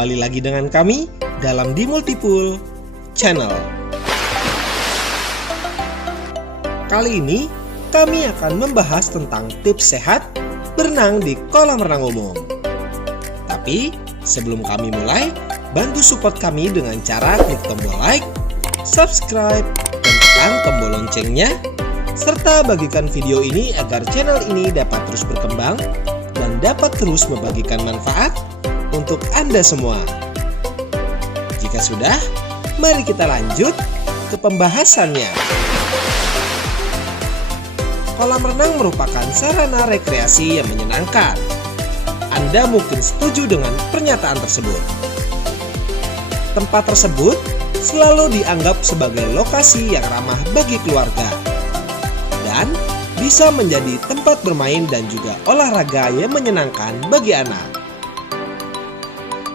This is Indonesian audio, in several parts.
kembali lagi dengan kami dalam di Multipool Channel. Kali ini kami akan membahas tentang tips sehat berenang di kolam renang umum. Tapi sebelum kami mulai, bantu support kami dengan cara klik tombol like, subscribe, dan tekan tombol loncengnya, serta bagikan video ini agar channel ini dapat terus berkembang dan dapat terus membagikan manfaat untuk Anda semua. Jika sudah, mari kita lanjut ke pembahasannya. Kolam renang merupakan sarana rekreasi yang menyenangkan. Anda mungkin setuju dengan pernyataan tersebut. Tempat tersebut selalu dianggap sebagai lokasi yang ramah bagi keluarga dan bisa menjadi tempat bermain dan juga olahraga yang menyenangkan bagi anak.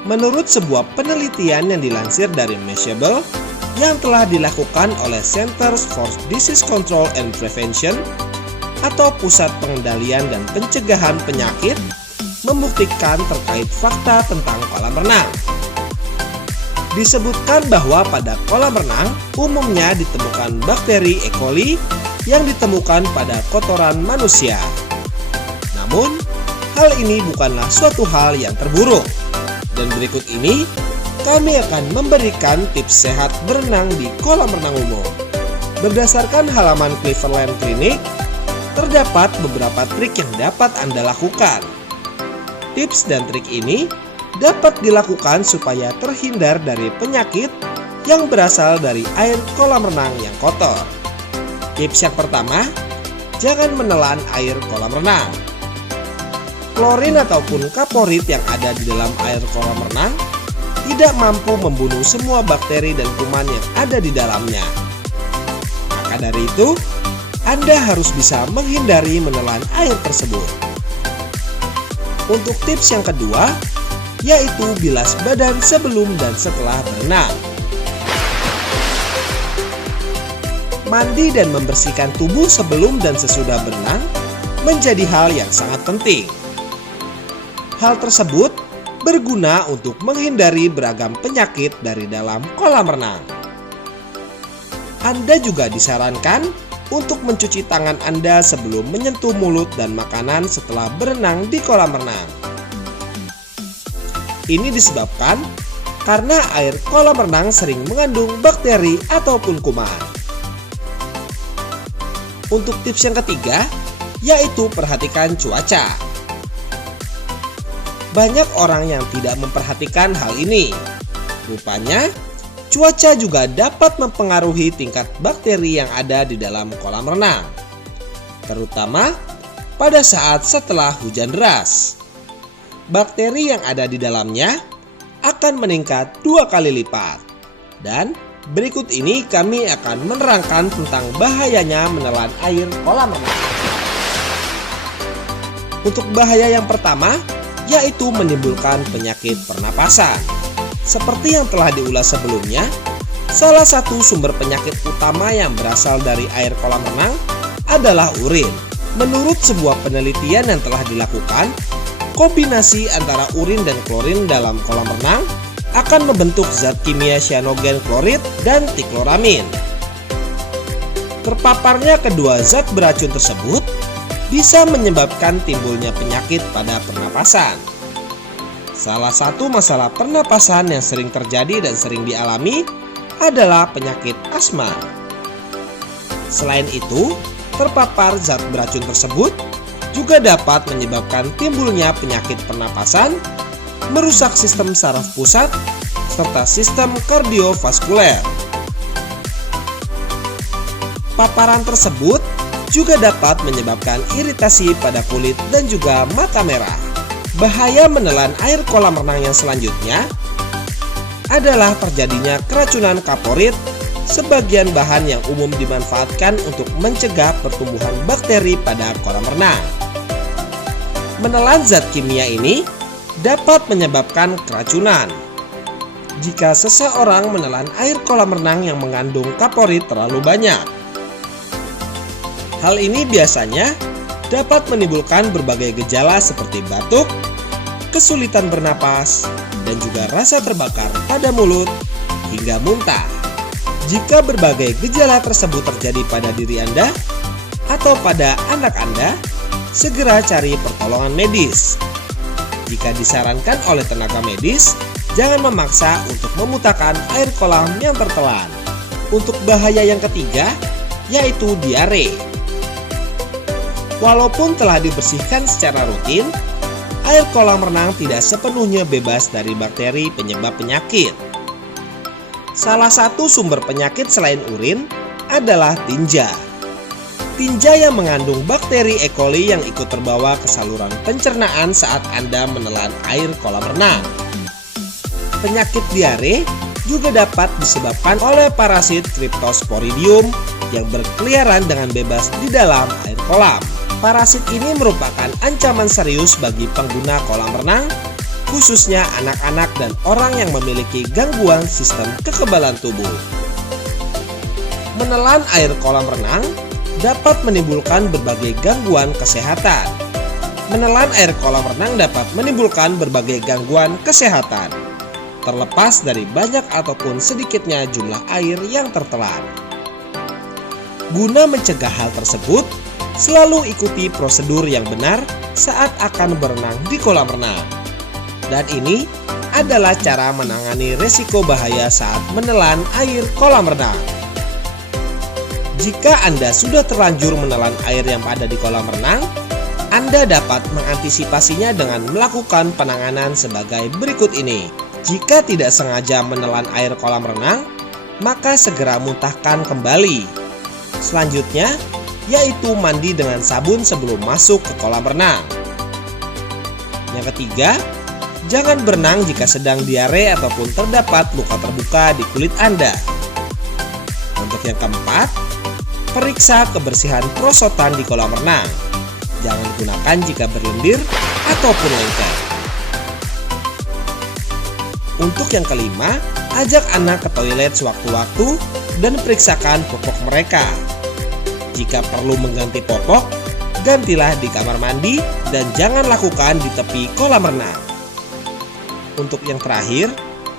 Menurut sebuah penelitian yang dilansir dari Mashable yang telah dilakukan oleh Centers for Disease Control and Prevention atau Pusat Pengendalian dan Pencegahan Penyakit, membuktikan terkait fakta tentang kolam renang. Disebutkan bahwa pada kolam renang umumnya ditemukan bakteri E. coli yang ditemukan pada kotoran manusia. Namun, hal ini bukanlah suatu hal yang terburuk. Dan berikut ini, kami akan memberikan tips sehat berenang di kolam renang umum. Berdasarkan halaman Cleveland Clinic, terdapat beberapa trik yang dapat Anda lakukan. Tips dan trik ini dapat dilakukan supaya terhindar dari penyakit yang berasal dari air kolam renang yang kotor. Tips yang pertama, jangan menelan air kolam renang. Klorin ataupun kaporit yang ada di dalam air kolam renang tidak mampu membunuh semua bakteri dan kuman yang ada di dalamnya. Maka dari itu, Anda harus bisa menghindari menelan air tersebut. Untuk tips yang kedua, yaitu bilas badan sebelum dan setelah berenang. Mandi dan membersihkan tubuh sebelum dan sesudah berenang menjadi hal yang sangat penting. Hal tersebut berguna untuk menghindari beragam penyakit dari dalam kolam renang. Anda juga disarankan untuk mencuci tangan Anda sebelum menyentuh mulut dan makanan setelah berenang di kolam renang. Ini disebabkan karena air kolam renang sering mengandung bakteri ataupun kuman. Untuk tips yang ketiga, yaitu perhatikan cuaca. Banyak orang yang tidak memperhatikan hal ini. Rupanya, cuaca juga dapat mempengaruhi tingkat bakteri yang ada di dalam kolam renang, terutama pada saat setelah hujan deras. Bakteri yang ada di dalamnya akan meningkat 2 kali lipat. Dan berikut ini kami akan menerangkan tentang bahayanya menelan air kolam renang. Untuk bahaya yang pertama, yaitu menimbulkan penyakit pernapasan. Seperti yang telah diulas sebelumnya, salah satu sumber penyakit utama yang berasal dari air kolam renang adalah urin. Menurut sebuah penelitian yang telah dilakukan, kombinasi antara urin dan klorin dalam kolam renang akan membentuk zat kimia cyanogen klorid dan tikloramin. Terpaparnya kedua zat beracun tersebut bisa menyebabkan timbulnya penyakit pada pernapasan. Salah satu masalah pernapasan yang sering terjadi dan sering dialami adalah penyakit asma. Selain itu, terpapar zat beracun tersebut juga dapat menyebabkan timbulnya penyakit pernapasan, merusak sistem saraf pusat, serta sistem kardiovaskuler. Paparan tersebut juga dapat menyebabkan iritasi pada kulit dan juga mata merah. Bahaya menelan air kolam renang yang selanjutnya adalah terjadinya keracunan kaporit, sebagian bahan yang umum dimanfaatkan untuk mencegah pertumbuhan bakteri pada kolam renang. Menelan zat kimia ini dapat menyebabkan keracunan. Jika seseorang menelan air kolam renang yang mengandung kaporit terlalu banyak, hal ini biasanya dapat menimbulkan berbagai gejala seperti batuk, kesulitan bernapas, dan juga rasa terbakar pada mulut hingga muntah. Jika berbagai gejala tersebut terjadi pada diri Anda atau pada anak Anda, segera cari pertolongan medis. Jika disarankan oleh tenaga medis, jangan memaksa untuk memutarkan air kolam yang tertelan. Untuk bahaya yang ketiga, yaitu diare. Walaupun telah dibersihkan secara rutin, air kolam renang tidak sepenuhnya bebas dari bakteri penyebab penyakit. Salah satu sumber penyakit selain urin adalah tinja. Tinja yang mengandung bakteri E. coli yang ikut terbawa ke saluran pencernaan saat Anda menelan air kolam renang. Penyakit diare juga dapat disebabkan oleh parasit Cryptosporidium yang berkeliaran dengan bebas di dalam air kolam. Parasit ini merupakan ancaman serius bagi pengguna kolam renang, khususnya anak-anak dan orang yang memiliki gangguan sistem kekebalan tubuh. Menelan air kolam renang dapat menimbulkan berbagai gangguan kesehatan. Menelan air kolam renang dapat menimbulkan berbagai gangguan kesehatan, terlepas dari banyak ataupun sedikitnya jumlah air yang tertelan. Guna mencegah hal tersebut, selalu ikuti prosedur yang benar saat akan berenang di kolam renang. Dan ini adalah cara menangani risiko bahaya saat menelan air kolam renang. Jika Anda sudah terlanjur menelan air yang ada di kolam renang, Anda dapat mengantisipasinya dengan melakukan penanganan sebagai berikut ini. Jika tidak sengaja menelan air kolam renang, maka segera muntahkan kembali. Selanjutnya, yaitu mandi dengan sabun sebelum masuk ke kolam renang. Yang ketiga, jangan berenang jika sedang diare ataupun terdapat luka terbuka di kulit Anda. Untuk yang keempat, periksa kebersihan perosotan di kolam renang. Jangan gunakan jika berlendir ataupun lengket. Untuk yang kelima, ajak anak ke toilet sewaktu-waktu dan periksakan popok mereka. Jika perlu mengganti popok, gantilah di kamar mandi dan jangan lakukan di tepi kolam renang. Untuk yang terakhir,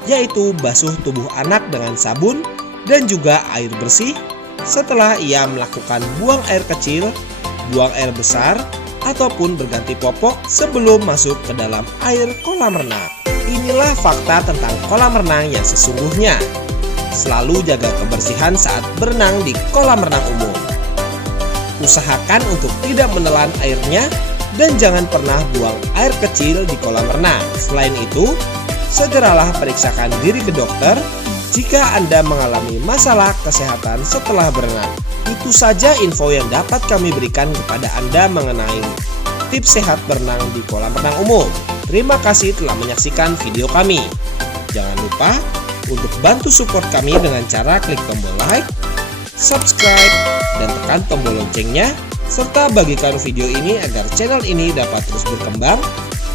yaitu basuh tubuh anak dengan sabun dan juga air bersih setelah ia melakukan buang air kecil, buang air besar, ataupun berganti popok sebelum masuk ke dalam air kolam renang. Inilah fakta tentang kolam renang yang sesungguhnya. Selalu jaga kebersihan saat berenang di kolam renang umum. Usahakan untuk tidak menelan airnya dan jangan pernah buang air kecil di kolam renang. Selain itu, segeralah periksakan diri ke dokter jika Anda mengalami masalah kesehatan setelah berenang. Itu saja info yang dapat kami berikan kepada Anda mengenai tips sehat berenang di kolam renang umum. Terima kasih telah menyaksikan video kami. Jangan lupa untuk bantu support kami dengan cara klik tombol like, subscribe, dan tekan tombol loncengnya, serta bagikan video ini agar channel ini dapat terus berkembang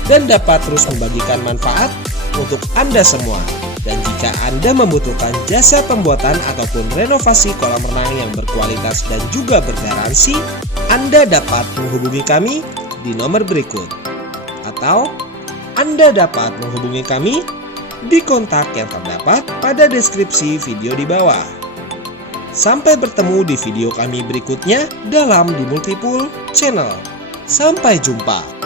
dan dapat terus membagikan manfaat untuk Anda semua. Dan jika Anda membutuhkan jasa pembuatan ataupun renovasi kolam renang yang berkualitas dan juga bergaransi, Anda dapat menghubungi kami di nomor berikut. Atau Anda dapat menghubungi kami di kontak yang terdapat pada deskripsi video di bawah. Sampai bertemu di video kami berikutnya dalam di Multipool Channel. Sampai jumpa.